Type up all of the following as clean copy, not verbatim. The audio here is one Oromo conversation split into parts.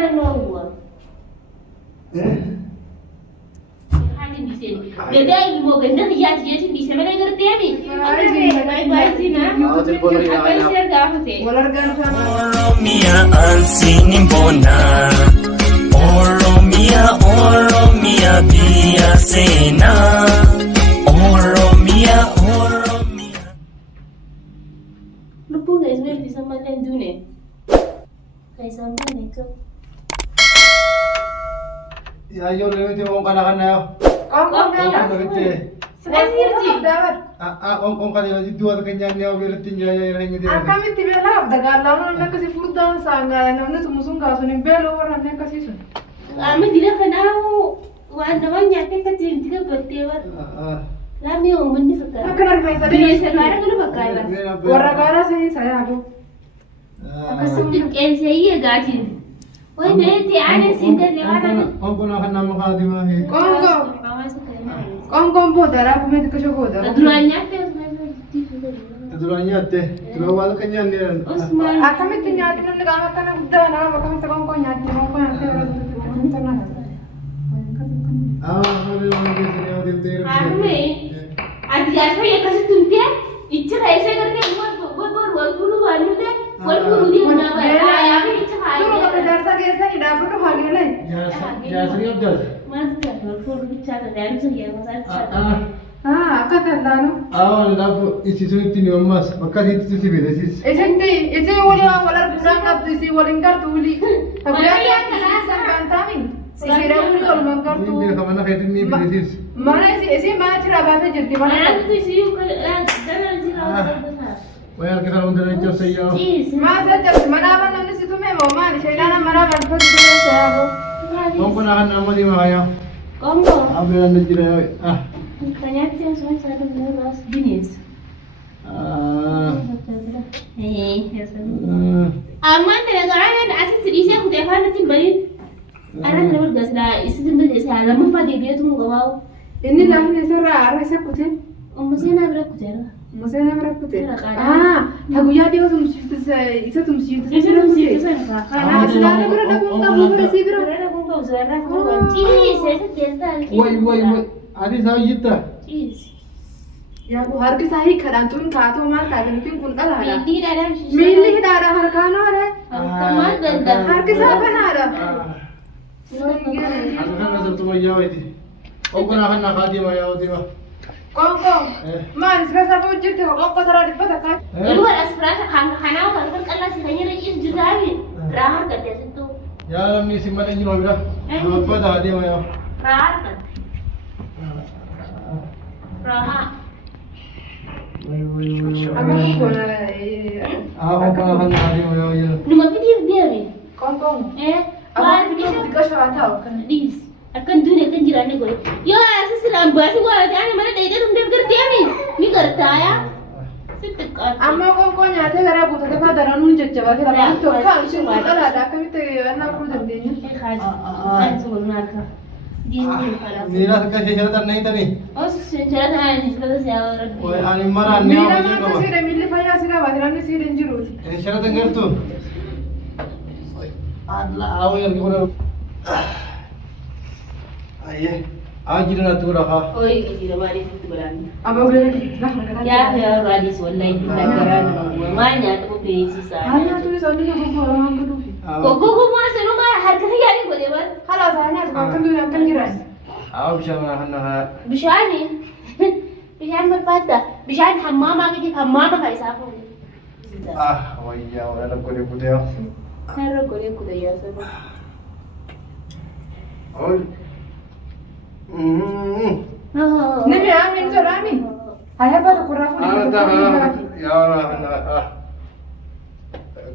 أنا نوع Dadai mau ganda ya jadi bisa mana ngerti ya mi? Baik-baik sih nah. Apa sih ada apa sih? Oromia ansinin bona. Oromia biya sena. Oromia. Lupa guys, sebenarnya bisa mana dulu Guys, sama nih tuh. Ya yo le ti on kana kana yo. Kau Sekarang sih. On kana di dua kanya ne o berti ya ya ya ni. Kami tiba lah daga lawan na kasi furdan sanga na na sumusunga sunin belo warna na kasi sun. Ama tidak kenal. Wanda banyak kan tidak bertewar. Lami umum ni fakar. Fakar mai sada. Bila sekarang kan fakar. Warna gara sih saya aku. Kasih saya gaji. Woi nanti ada sinter lewat. On kana kana maka di ma he. Kong bodara aku mai kasih bodara. Duluannya Dulunya te. Dulu wal kanya ne. Osman. Kami tinggal di negara makan udah na kami kong nyati nyati. Hore wal ke ne o din te. Ame. Adi asal ya kasih tuntia. Icha ऐसे करके बहुत वलफुल वाली ने वलफुल दी ना आया भी इच्छा खाई तू लोग जैसा कैसा ही डाबो तो खा गया ले Ya sri abdal. मस्त वलफुल इच्छा तो ध्यान से ये मसाला हां का तंदानो lab isi sunti ni mas maka di tu si beresis. ese wala kurang ab isi walingkar tuli tapi ya kana sambantami isi rawul walingkar tu Ni ka mana kaitin ni beresis. mana isi ma chira bata jirti mana Mana tu sih jalan sih kalau Wayar kita undan aja saya. ma sa jab mana ban namni situ me mama ni shailana mana ban fot dia saya bo Kung kunakan nama di makaya. Kongo. Abilan na jira ah. Ternyata yang semua saya benar jenis. Aman tidak kan asal sedih saya udah kan nanti balik. Anak terus gas dah isi sendiri saya lama pada dia tuh nggak mau. ini lah ni sara ara sa kute Masih nak berapa jalan? masih na mara kute hagu ya dia tum shift sa isa tum shift sa Saya belum sih kesana kak. asla na kura na kung kamu si bro Karena aku nggak usah aku cheese saya ternyata. Wai. Adi sa yita. Cheese. ya bu har ke sahi khada tun kha to mar ka lekin kun kala ha Mindi ada. मिली दारा हर खाना रे Kemana ganda? हर के साथ बना रहा Ano kan nasab tu maya iti. Kung kunakan nakadi maya iti ba. कौन मां इसका सब उज्जत हो को तरह दिपता का Luar aspirasi खाना kan kalau sih hanya lagi juga ni. Rahar kerja situ. Ya alam ni simpan ni mo bila. Ano pa da di maya. Rahar kan. Rahar. अब को Ako kunakan nakadi maya yun. Lumag dia ni. कौन अब Wah, को दिक्कत था Dis. Akan dunia kan jirannya gue. Yo, asal selam bahasa gue aja nih mana dah itu tuh kerja nih. Ini kerja ya. Setekat. अम्मा को न्याते करा बुता ते फादर नु जज्जवा के लगा तो का इशू माता लादा कमी ते ना को दंदे नि Kan semua narka. Dia ni kalau. Nira kasi sila nahi tani. Oh, sejarah tanah ini sudah saya orang. Wai ani maran ni मेरा ako मां तो सिरे मिले फाया सिरा बादरा ने सिरे जरूर Sila tengger tu. Adla awo yan ko na. Aye. Aji na tu raka. Oh, ini tidak balik itu berani. अब बोले ना Ya, radis wallahi negara namanya tu besi हां sana. ना तू सोनी को हम को Koko masih rumah harga ya ni boleh buat. خلاص انا كنت كان جيران Awo bisa na Bishani. Bishan berpata. Bishan hammam lagi di hammam kai sapu. Ah, waya wala ko ni putya. Harus boleh kuda ya sebab. Ol. Oh. نبي امين زر امين هيا بقى كرافو Ana ta ya ana.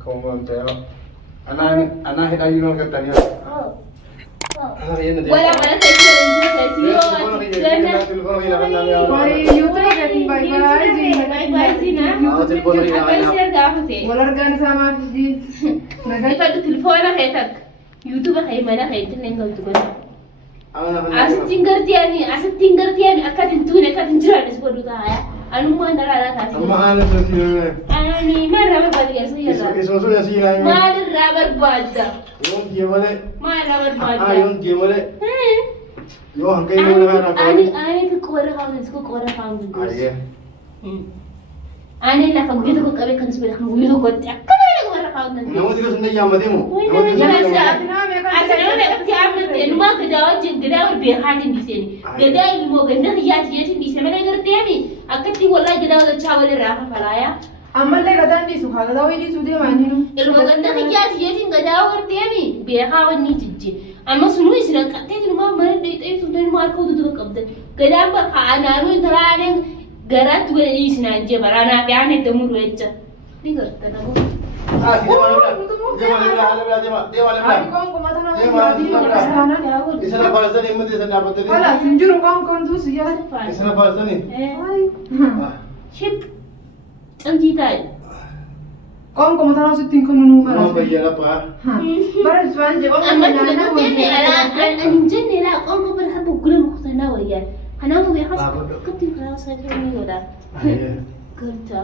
Como te ana hida yun ka tanya. Oh. Ana yan na. Wala wala saya asal tinggal dia ni akan tinjuran sebab itu dah ya. anu mana rara kasih. Amma ana so sino. Ani mana berbuat ya saya. Iso so ya sino. Mana rara berbuat. Yon gemale. Mana berbuat. Yon gemale. Yo hangkai mo na ra. Ani ke kora kamu. Aye. Ani lah kamu gitu kok abe kan sebelah kamu gitu kok. Kau kora kamu. Namo diga sunday yamade mo. Asal mana kerja amat ni, rumah kedai berberhati di sini. Kedai mau gendang hias di sini mana ngerti ni? Akat ti wala kedai udah cawal rah falaya. Amal le gadan di suha gadan ini sudah manjinu. Ilmu gendang hias di kedai ngerti ni, berhawan ni cici. Amma sunu isna katte di rumah mana di itu sudah rumah aku tu kabda. Kedai berkah anaru terane garat tu ni isna je barana piane temu rueca. Ni ngerti na. Ah, dia mana? Dia mana? Abi kong ko mata na Dia ko mana? di sana. Isa na para sa ni mo sa dapat ni. Hala sinjuro kong tu siya. Isa na para sa ni. Shit. Ang jitai. Kong ko mata na sutin ko nunu Ano ba mara. yan pa? Ha. Baru suan je kong Amma na tu na nak ko. tiada lah. Anjing ni lah. Kau kau berhak bukan mukta nawa ya. Karena aku biasa ketik kalau saya ni ada. Kerja.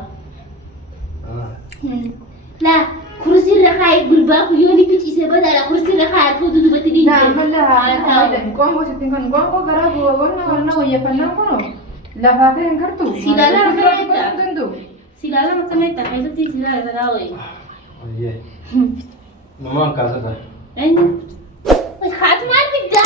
Lah, kursi rakai gulba ku yoni pici seba dah kursi rakai aku duduk beti di. Na amal la ha. Kong ko sutin kan kong ko gara ko gonna na ya panna ko no. La fa ke kartu. Silala rakai dah. Tentu. Silala macam ni tak. Itu ti silala dah oi. Iya. Mama kasa ta. Khat mal bidda.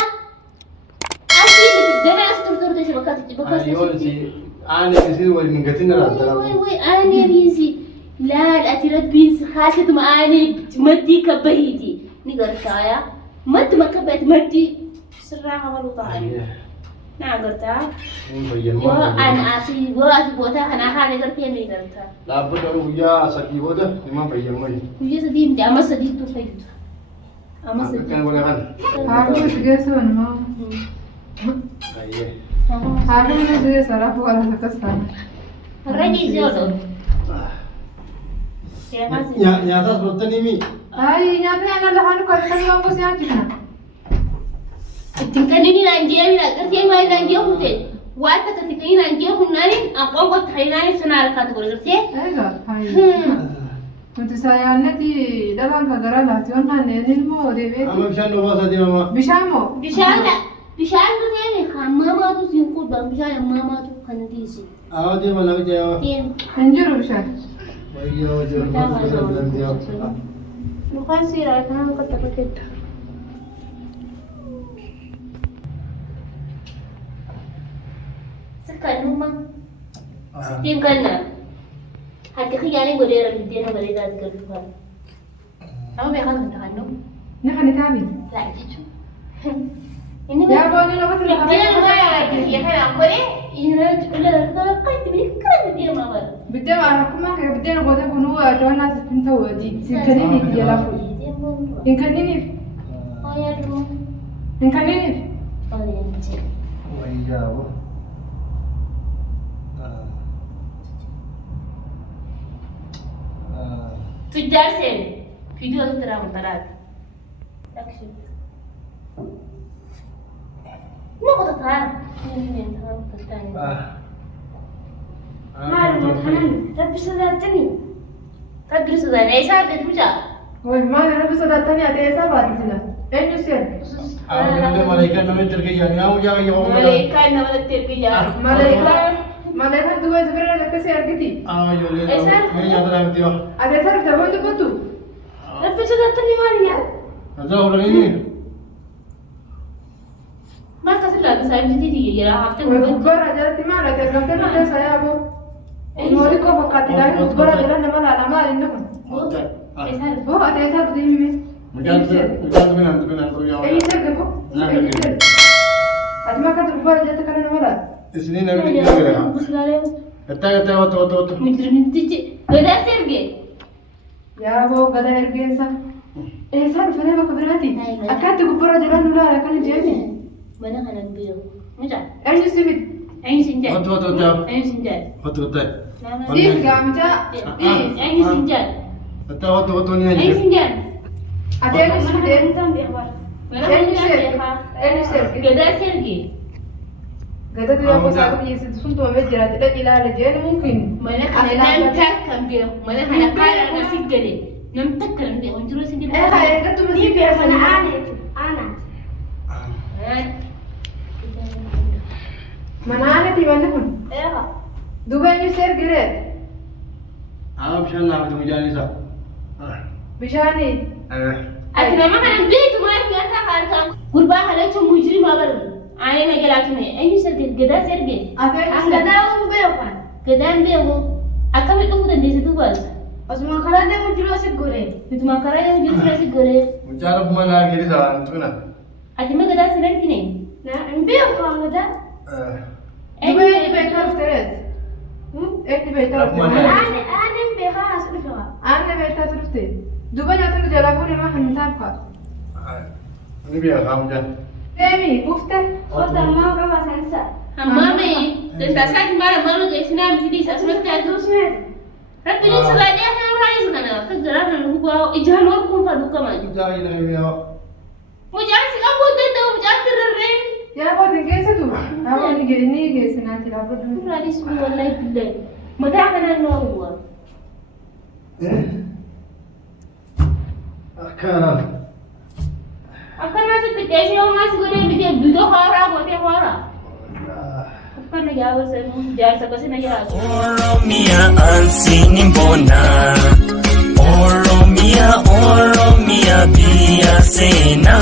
Asli bidda na astur tu siapa kat Ayo si ane si wali mingatin na ra. Wai ane bisi. لا الأتيرات بيس خاشة معاني مدي كبهيدي نقدر تايا مد ما كبهت مدي سرعة غلو طاعي نعم قرتها يو أنا أسي بوتا أنا هذا قرتي أنا قرتها لا بد أن ويا سكي بودا لما بيجي ماي ويا سديم دي أما سديم تفيد أما سديم كان ولا كان Ha ko sige son mo. أيه Ha ko na sige sara ko ala sa sana. رجي زيادة nyata seperti ini mi. Ay, nyata ana lahan ko tan ko siya kina. tingkat ini nanti ya bila kerja mai nanti ya hotel wata ketika ini nanti ya hunani aku kau Thailand senar kat boleh kerja Ay ga. Ay. Kuntu saya nanti dalam kagara lah tion na nenin mo debe. Ama bisa nova saja mama. Bishamo. Bishal tu ni kan mama tu singkut bang Bishal yang mama tu kan di sini Awak dia mana kerja? tiang Anjur bishal. Iya wajar. Kita bilang dia. bukan sih lah kan kata-kata sekarang memang tim kan lah hati kayaknya gue dari dia nak beri dari kedua kamu biarkan katakan dong Na kanitabi. lagi tu ini Ya ko ni lawas la. dia nggak ya kan aku ni ini udah kalau itu beri keren dia mama Bitte wa kuma ka bitte ko ta kunu wa ta na sitin ta waji. Sinkani ni dia lafu. Inkani ni. oh ya dulu Inkani ni. oh ya cik Oh iya. Sujar sen video tu terang terat action mau kata kan ini terang terang Malu makanan, tapi sudah tadi. Tapi sudah Nesa ada juga. Oi, ma na bisa da tani ate esa ba tisila. Enyu sen. Awak dia malaikat nama terkaya ni. Awak jangan yang Malaikat nama terpilih. Malaika dua sebenarnya da kase argiti. Yo le. Esa? Ni nyata dah dia. Ate sar da botu botu. Tapi sudah tadi mana ya? Ada orang ini. Masa sudah saya jadi dia ya hafta Oi, kubbar aja timara te gamte na saya abo. Nori ko bakati da kubbar aja na mala lama inno. Esa Oh, ate esa budi mi. Macam tu benar tu yang. Enyu sen ko. Atma ka kubbar aja te kana mala. Sini nak ni kira. Kata waktu. Minti gada serge. Ya bo gada ergensa. Sar fane ba kubrati. Akati kubbar aja na mala kana jeje. Mana kanan biru? Macam? Enyu sibit. Ayo sinjat. Waktu. Ayo sinjat. Waktu. Dis gamcha. Dis. Ayo sinjat. Kata waktu ni Ayo aja. sinjat. Ate enyu sibit. Mana kanan biru? Enyu ser. Gada serge. Gadatu yaa gosa akka dhiyeessitu sun tumamee jiraate dhaqi ilaala jeen mumkin. Mana kana nam takka hin beeku. Mana kana kaara na si gale. Nam takka hin beeku. Jiru si gale. Eegattu masi beekani aaneeti. Mana aaneeti wanti kun. Duuba inni seer giree. Bishaan naaf itti mucaan isaa. Bishaanii. Ati nama kana beektu maal nyaata harkaan. Gurbaa kana jechuun mujirima baru. Ani na galaatu ne. Eenyu serge gadaa serge. Gadaa uu beekan. Gadaan beeku. Akkamitti dhufuu dandeessi duubas. Osuma karaa deemu jiru asi goree. Bituma karaa deemu jiru asi goree. Mucaan akkuma naa argite ta'an tuna. Ati ma gadaa si argine. Hin beeku gadaa. Duuba inni beektaa dhufteeres. Eetti beektaa dhufte. Aannan beekaa as dhufa. Aannan beektaa as dhufte. Duuba nyaatni jalaa fuudhee maa hin taafka. Ni beekaa mucaan. Deemi ufte. Ota ammaa qaba sansa. Hammame. Dandasaati mara mama geessinaa miti asumatti aduusne. Rabbi ni sirraadhee kan raayis kana akka garaa kan hubaa ijaan warquun fadhu kama. Mucaa ina mi'aa. Mucaan si qabuu danda'u mucaan tirrarree. Yaa booti geessitu. Haa ni geessinaati dhaabbatu. Raadis wallahi billahi. Mataa kanaan noo huwa. Akkanaan. Akkana sitti qeesee homaa si godhee bitee bidoo haaraa godhee haaraa. Akkana jaarsa jaarsa kasina jiraatu. Oromia ansinin bona Oromia Oromia biya sena